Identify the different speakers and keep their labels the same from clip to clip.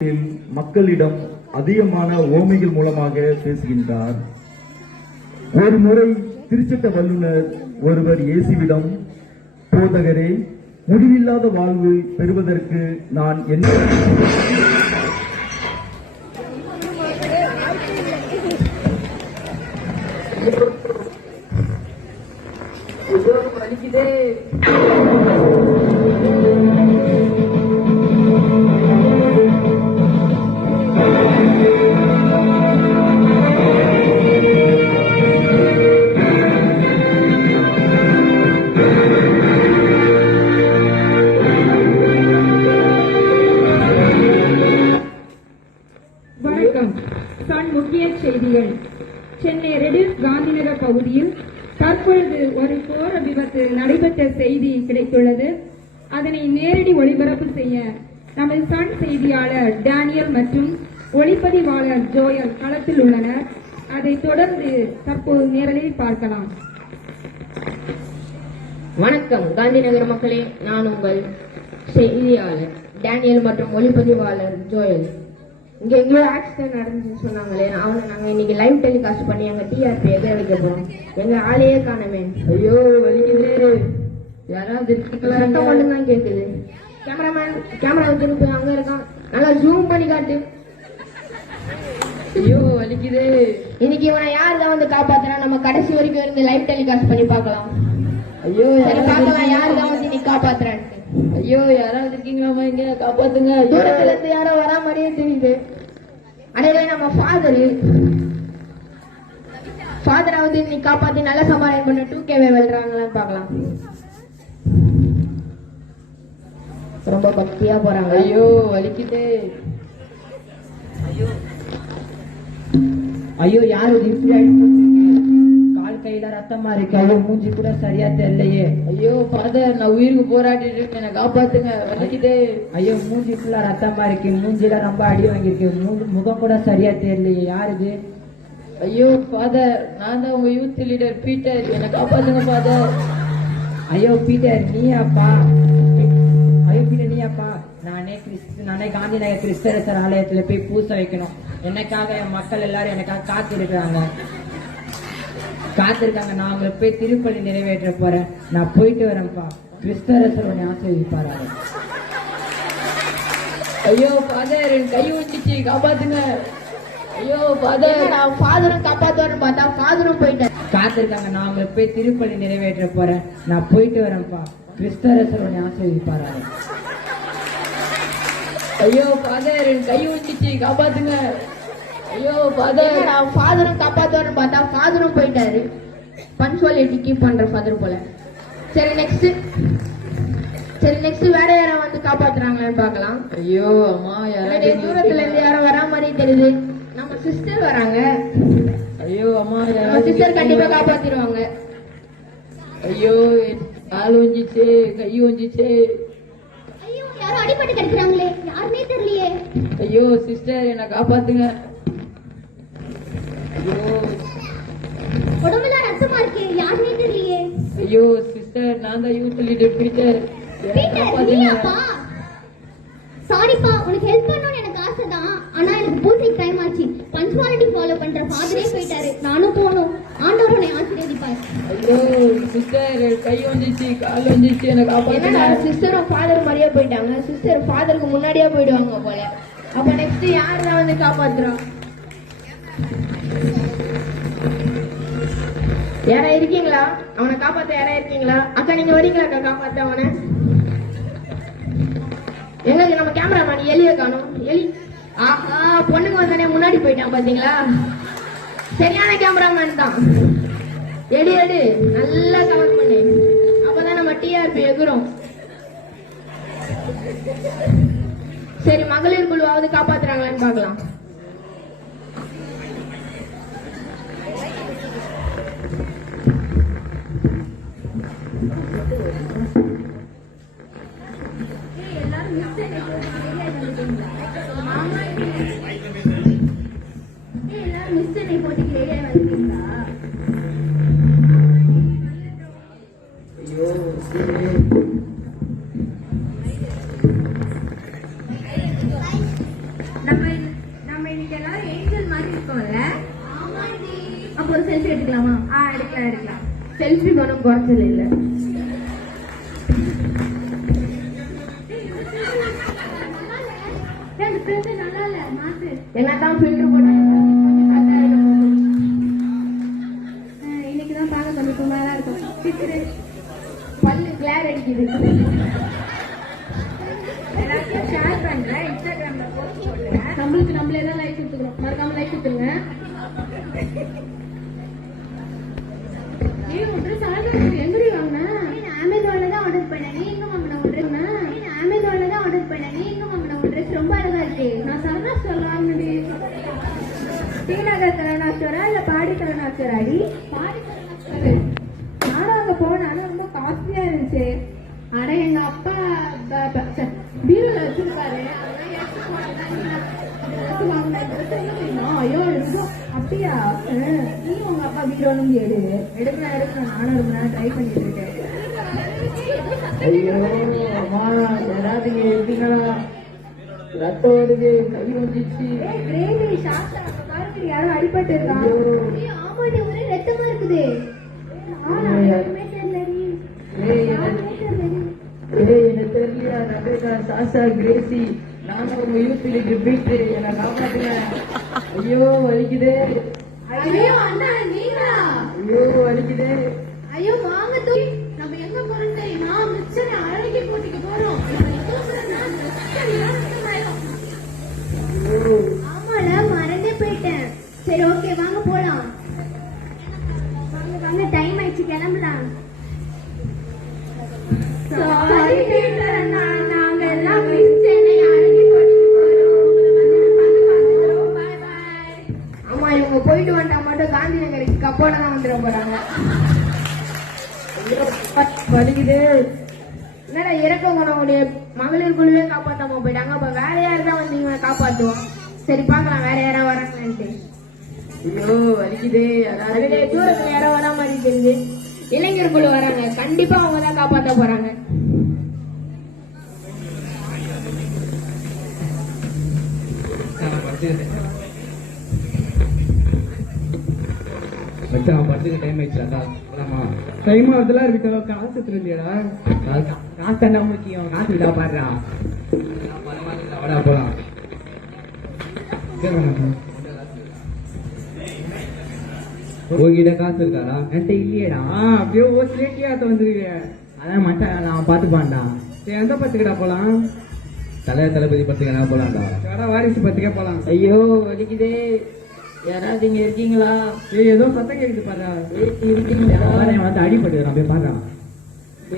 Speaker 1: மக்களிடம் அதிகமான ஓமைகள் மூலமாக பேசுகின்றார். ஒரு முறை திருச்சட்ட வல்லுநர் ஒருவர் இயேசுவிடம் போதகரே முடிவில்லாத வாழ்வு பெறுவதற்கு நான் என்ன
Speaker 2: வணக்கம் சன் செய்திகள் சென்னை ரெடிஸ் காந்திநகர் பகுதியில் தற்பொழுது ஒரு கோர விபத்து நடைபெற்ற செய்தி கிடைத்துள்ளது. அதனை நேரடி ஒளிபரப்பு செய்ய நமது சன் செய்தியாளர் டேனியல் மற்றும் ஒளிப்பதிவாளர் ஜோயல் களத்தில் உள்ளனர். அதை தொடர்ந்து தற்போது நேரலில் பார்க்கலாம்.
Speaker 3: வணக்கம் காந்திநகர் மக்களே. நான் உங்கள் செய்தியாளர் டேனியல் மற்றும் ஒளிப்பதிவாளர் ஜோயல். இங்க எங்கேயோ ஆக்சிடென்ட் நடந்துச்சுன்னு சொன்னாங்களே அவனை நாங்க இன்னைக்கு லைவ் டெலிகாஸ்ட் பண்ணி எங்க டிஆர்பி எதிர வைக்க போறோம். எங்க ஆளையே காணமே. ஐயோ வலிக்குது. யாராவது சத்தம் மட்டும் தான் கேக்குது கேமராமேன் கேமரா திருப்பி அங்க இருக்கான். நல்லா ஜூம் பண்ணி காட்டு. ஐயோ வலிக்குது. இன்னைக்கு இவனை யார் தான் வந்து காப்பாத்துறா நம்ம கடைசி வரைக்கும் இருந்து லைவ் டெலிகாஸ்ட் பண்ணி பார்க்கலாம். ஐயோ பார்க்கலாம் யார் தான் வந்து இன்னைக்கு காப்பாத்துறான்னு. ஐயோ யாராவது இருக்கீங்களாமா இங்க? காப்பாத்துங்க. தூரத்துல இருந்து யாரோ வரா மாதிரியே தெரியுது. அடையே நம்ம ஃபாதரு ஃபாதராவது இன்னைக்கு காப்பாத்தி நல்ல சமாளியம் பண்ண டூ கேவே வெல்றாங்களான்னு பார்க்கலாம். ரொம்ப பக்தியா போறாங்க. ஐயோ வலிக்குது.
Speaker 4: ஐயோ. யாரு இது இப்படி இருக்கு. ஐயோ மூஞ்சி கூட சரியா தெரியலையே.
Speaker 3: ஐயோ ஃபாதர் நான் உயிருக்கு போராடிட்டு இருக்கேன். என்னை காப்பாத்துங்க. வலிக்குதே.
Speaker 4: ஐயோ மூஞ்சி ஃபுல்லா ரத்தமா இருக்கு. மூஞ்சில ரொம்ப அடி வாங்கியிருக்கேன் மூ- முகம் கூட சரியா தெரியலையே. யாரு
Speaker 3: ஐயோ ஃபாதர் நான் தான் உங்க யூத் லீடர் பீட்டர் என்னை காப்பாத்துங்க ஃபாதர்
Speaker 4: ஐயோ பீட்டர் நீயாப்பா? ஐயோ பீட்டர் நீயாப்பா? நானே கிறிஸ்து நானே காந்தி நகர் கிறிஸ்தரசர் ஆலயத்துல போய் பூச வைக்கணும். எனக்காக என் மக்கள் எல்லாரும் எனக்காக காத்திருக்கிறாங்க? காத்திருக்காங்க. நான் அவங்களுக்கு போய் திருப்பலி நிறைவேற்ற போறேன். நான் போயிட்டு வரேன்ப்பா. கிறிஸ்தரசர் உன்னை ஆசீர்வதிப்பாரு
Speaker 3: ஐயோ ஃபாதர் என் கை வச்சிச்சு காப்பாத்துங்க. ஐயோ ஃபாதர் நான் ஃபாதரும் காப்பாத்துவாருன்னு பார்த்தா ஃபாதரும் போயிட்டேன்.
Speaker 4: காத்திருக்காங்க. நான் அவங்களுக்கு போய் திருப்பலி நிறைவேற்ற போறேன். நான் போயிட்டு வரேன்ப்பா. கிறிஸ்தரசர் உன்னை ஆசீர்வதிப்பாரு
Speaker 3: ஐயோ ஃபாதர் என் கை வச்சிச்சு காப்பாத்துங்க. ஐயோ ஃபாதர் நான் ஃபாதரும் காப்பாத்துவாருன்னு பார்த்தா ஃபாதரும் போயிட்டாரு. பஞ்சுவாலிட்டி கீப் பண்ற ஃபாதர் போல. சரி நெக்ஸ்ட் சரி நெக்ஸ்ட் வேற யாரா வந்து காப்பாத்துறாங்களான்னு பார்க்கலாம்.
Speaker 4: ஐயோ அம்மா
Speaker 3: நிறைய தூரத்துல இருந்து யாரோ வரா மாதிரி தெரியுது. நம்ம சிஸ்டர் வராங்க.
Speaker 4: ஐயோ அம்மா
Speaker 3: நம்ம சிஸ்டர் கண்டிப்பா காப்பாத்திடுவாங்க
Speaker 4: ஐயோ கால் ஒஞ்சிச்சு கை ஒஞ்சிச்சு
Speaker 5: ஐயோ யாரோ அடிபட்டு கிடக்குறாங்களே. யாருமே தெரியலையே.
Speaker 4: ஐயோ சிஸ்டர் என்ன காப்பாத்துங்க.
Speaker 5: உடம்புல ரத்தமா இருக்கு? யாருமே தெரியலையே
Speaker 4: ஐயோ சிஸ்டர் நான் தான் யூத் லீடர் பீட்டர்
Speaker 5: பீட்டர் நீயாப்பா சாரிப்பா உனக்கு ஹெல்ப் பண்ணணும்னு எனக்கு ஆசை தான் ஆனா எனக்கு பூஜை டைம் ஆச்சு. பஞ்சுவாலிட்டி ஃபாலோ பண்ற ஃபாதரே போயிட்டாரு. நானும் போகணும் ஆண்டவர் உன்னை ஆசீர்வதிப்பார்.
Speaker 4: ஐயோ சிஸ்டர் கை ஒஞ்சிச்சு கால் என்ன
Speaker 3: என்னடா
Speaker 4: காப்பாத்துங்க
Speaker 3: சிஸ்டரும் ஃபாதர் மாதிரியே போயிட்டாங்க. சிஸ்டர் ஃபாதருக்கு முன்னாடியே போயிடுவாங்க போல. அப்ப நெக்ஸ்ட் யார் தான் வந்து காப்பாத்துறோம் யாரா இருக்கீங்களா? அவனை காப்பாத்த யாரா இருக்கீங்களா? அக்கா நீங்க வரீங்களா அக்கா? காப்பாத்த அவனை. எங்க நம்ம கேமராமேன் எலிய காணும். எலி. ஆஹா பொண்ணுங்க வந்தானே முன்னாடி போயிட்டான் பாத்தீங்களா? சரியான கேமராமேன் தான். எடு எடு நல்லா கவர் பண்ணு. அப்பதான் நம்ம டிஆர்பி எகுறோம். சரி மகளிர் குழுவாவது காப்பாத்துறாங்களான்னு பாக்கலாம் குறைச்சல் இல்லை. என்னதான் ஃபில்டர் போட்டு
Speaker 6: டி நகர் சரணா ஸ்டோரா இல்ல பாடி சரணா ஸ்டோர் நானும் அங்க ஆனா ரொம்ப காஸ்ட்லியா இருந்துச்சு அட எங்க அப்பா பீரோல தெரியுமா? ஐயோ அப்படியா? நீ உங்க அப்பா பீரோல இருந்து எடு. எடுக்கலாம் எடுக்கலாம் நானும் ரொம்ப நேரம் ட்ரை பண்ணிட்டு இருக்கேன்
Speaker 7: ஐயோ அம்மா ரத்தம் வருது கை வந்துச்சு
Speaker 6: ஏய், கிரேவி, சாப்பிட்டா, அங்க பாருங்கடி, யாரோ அடிபட்டு இருக்கான். ஆமாடி, ஒரே ரத்தமா இருக்குது. யாருமே யாருமே
Speaker 7: சாசா கிரேசி நானும் உங்க யூத் லீக் பீட்டு என்னை காப்பாத்துங்க ஐயோ வலிக்குதே
Speaker 6: ஐயோ, அண்ணா, நீங்களா?
Speaker 7: ஐயோ வலிக்குதே
Speaker 6: ஐயோ, வாங்க தூக்கி. நம்ம எங்க போறோம் தெரியுமா? மிச்சரை அழகி போட்டிக்கு போறோம்.
Speaker 7: ஐயோ.
Speaker 6: சரி ஓகே வாங்க போலாம். வாங்க வாங்க டைம் ஆயிடுச்சு கிளம்பலாம்.
Speaker 2: நாங்க எல்லாம் அழகி.
Speaker 3: ஆமா இவங்க போயிட்டு வந்தா மட்டும் காந்தி நகருக்கு கப்போட தான் வந்துட போறாங்க.
Speaker 7: வலிக்குதே.
Speaker 3: என்னடா இறக்க உணவுடைய மகளிர் குழுவே காப்பாத்தாம போயிட்டாங்க. அப்ப வேற யார் தான் வந்து காப்பாத்துவோம் சரி பார்க்கலாம் வேற யாரா வராங்கன்ட்டு
Speaker 7: ஐயோ வலிக்குதே அதாவது
Speaker 3: தூரத்துல யாரோ வரா மாதிரி தெரியுது இளைஞர் குழு வராங்க. கண்டிப்பா அவங்க தான் காப்பாத்த போறாங்க.
Speaker 8: டைம்
Speaker 7: அதெல்லாம் இருக்கா காசு திருந்தியடா காசு? தானே முக்கியம்? காசு விடா பாடுறா
Speaker 8: வாடா போலாம். உங்ககிட்ட காசு இருக்காடா?
Speaker 7: என்கிட்ட இல்லையேடா. அப்படியே ஓசிலே கேத்த வந்துருக்கேன் அதான் மச்சான் நான் பாத்துப்பான்டா சரி எந்த பத்துக்கடா போலாம்?
Speaker 8: தலைய தளபதி படத்துக்கு என்ன போலாம்டா.
Speaker 7: கடை வாரிசு பத்துக்கே போலாம்? ஐயோ வலிக்குதே. யாராவது இங்க இருக்கீங்களா? ஏய் ஏதோ சத்தம் கேக்குது பாரு. ஏய் இருக்கீங்களா? வந்து அடிபட்டு அப்படியே பாக்குறான்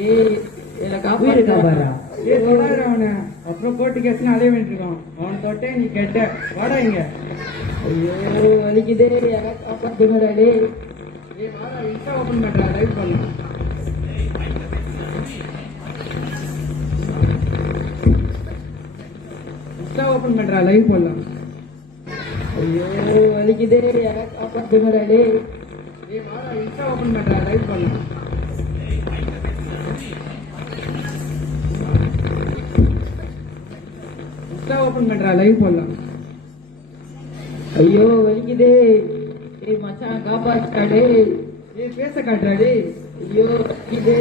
Speaker 7: ஏய் இதுல காப்பா இருக்கா பாரு. ஏய் சொல்லாரு அவன. அப்புறம் கோர்ட்டு கேஸ்னு அலைய வேண்டியிருக்கான் அவன் தொட்டே நீ கெட்ட. வாடா இங்க. ஐயோ வலிக்குதே யாரா காப்பாத்துங்கடா டேய் ஏய் வாடா இன்ஸ்டா ஓபன் பண்றா லைவ் பண்ணலாம் இன்ஸ்டா ஓபன் பண்றா லைவ் பண்ணலாம் ஐயோ வலிக்குதே யாரா காப்பாத்துங்கடா டேய் ஏய் வாடா இன்ஸ்டா ஓபன் பண்றா லைவ் பண்ணலாம் இன்ஸ்டா ஓபன் பண்றா லைவ் பண்ணலாம் ஐயோ வலிக்குதே. ஏய் மச்சான் காப்பாத்துடா ஏய் பேச காட்டுடா டேய் ஐயோ வலிக்குதே.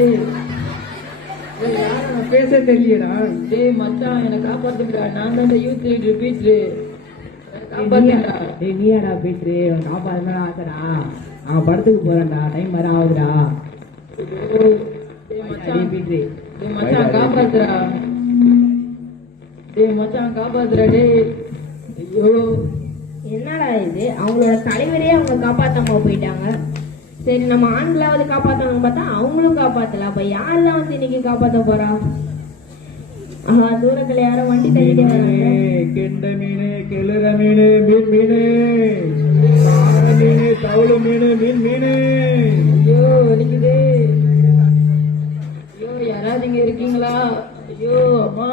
Speaker 7: பேச தெரியலடா. டேய் மச்சான் என்ன காப்பாத்துடா நான் தான் யூத் லீடர் பீட்ரு டேய் நீயாடா பீட்ரு காப்பாத்துனா ஆசடா. நான் படத்துக்கு போறேன்டா. டைம் வர ஆகுடா பீட்ரு மச்சான். காப்பாத்துடா. டேய் மச்சான் காப்பாத்துடா டேய். ஐயோ.
Speaker 3: அவங்களோட தலைவரே அவங்க காப்பாத்தாம போயிட்டாங்க. சரி நம்ம ஆண்களாவது காப்பாத்தாம பார்த்தா அவங்களும் காப்பாத்தல. அப்ப யார் தான் வந்து இன்னைக்கு காப்பாத்த போறா? ஆஹா தூரத்துல யாரோ வண்டி தள்ளிட்டு வராங்க.
Speaker 8: கெண்ட மீன் கிளுற மீன் மீன் மீன். மீன் தவுளு மீன் மீன் மீன்.
Speaker 7: ஐயோ வலிக்குதே. ஐயோ யாராவது இங்க இருக்கீங்களா? ஐயோ அம்மா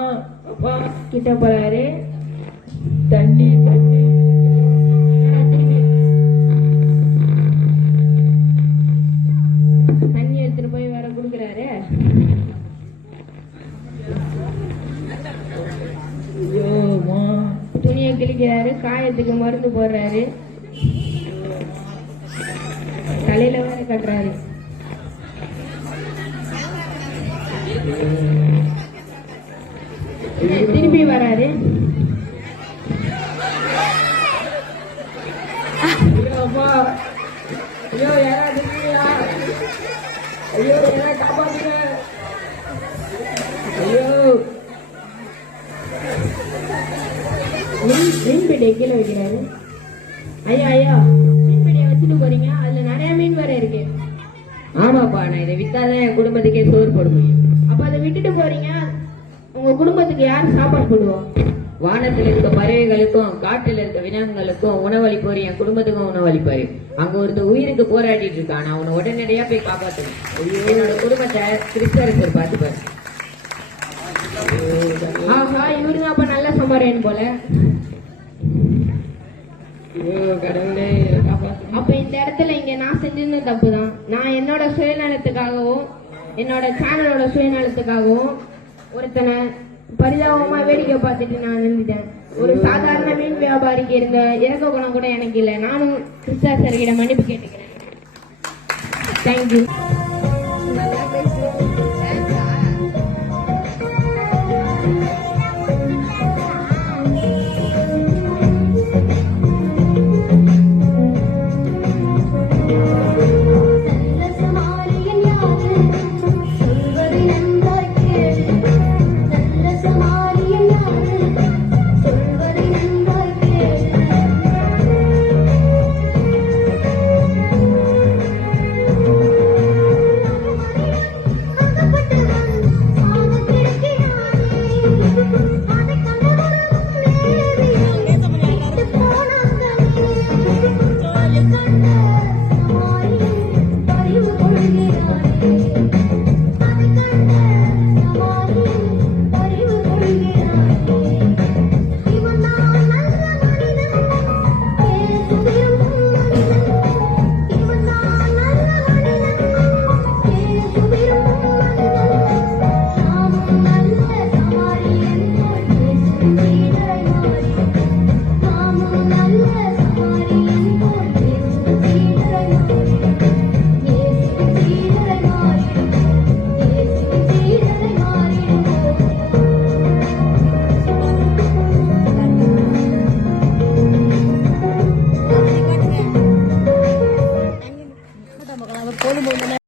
Speaker 7: அப்பா.
Speaker 3: கிட்ட போறாரு.
Speaker 7: தண்ணி தண்ணி.
Speaker 3: மருந்து போடுறாரு. தலையில வேற கட்டுறாரு. மீன் மீன்பிடியை கீழே வைக்கிறாரு. ஐயா ஐயா மீன்பிடியை வச்சுட்டு போறீங்க. அதுல நிறைய மீன் வேற இருக்கு.
Speaker 9: ஆமாப்பா நான் இதை வித்தாதான் என் குடும்பத்துக்கே சோறு போட முடியும்.
Speaker 3: அப்ப அதை விட்டுட்டு போறீங்க. உங்க குடும்பத்துக்கு யார் சாப்பாடு போடுவா?
Speaker 9: வானத்தில் இருக்க பறவைகளுக்கும் காட்டில் இருக்க விலங்குகளுக்கும் உணவளிப்போர் என் குடும்பத்துக்கும் உணவளிப்பாரு. அங்க ஒருத்தர் உயிருக்கு போராடிட்டு இருக்கான். நான் அவனை உடனடியா போய் காப்பாத்தணும் என்னோட குடும்பத்தை கிறிஸ்தரசர் பார்த்துப்பாரு.
Speaker 3: ஆஹா இவருங்க அப்ப சம்பாரியன் போல. அப்ப இந்த இடத்துல இங்க நான் செஞ்சது தப்பு தான் நான் என்னோட சுயநலத்துக்காகவும் என்னோட சேனலோட சுயநலத்துக்காகவும் ஒருத்தனை பரிதாபமா வேடிக்கை பார்த்துட்டு நான் நின்றுட்டேன் ஒரு சாதாரண மீன் வியாபாரிக்கு இருந்த இறக்க குணம் கூட எனக்கு இல்லை. நானும் கிறிஸ்தாசர்கிட்ட மன்னிப்பு கேட்டுக்கிறேன். தேங்க்யூ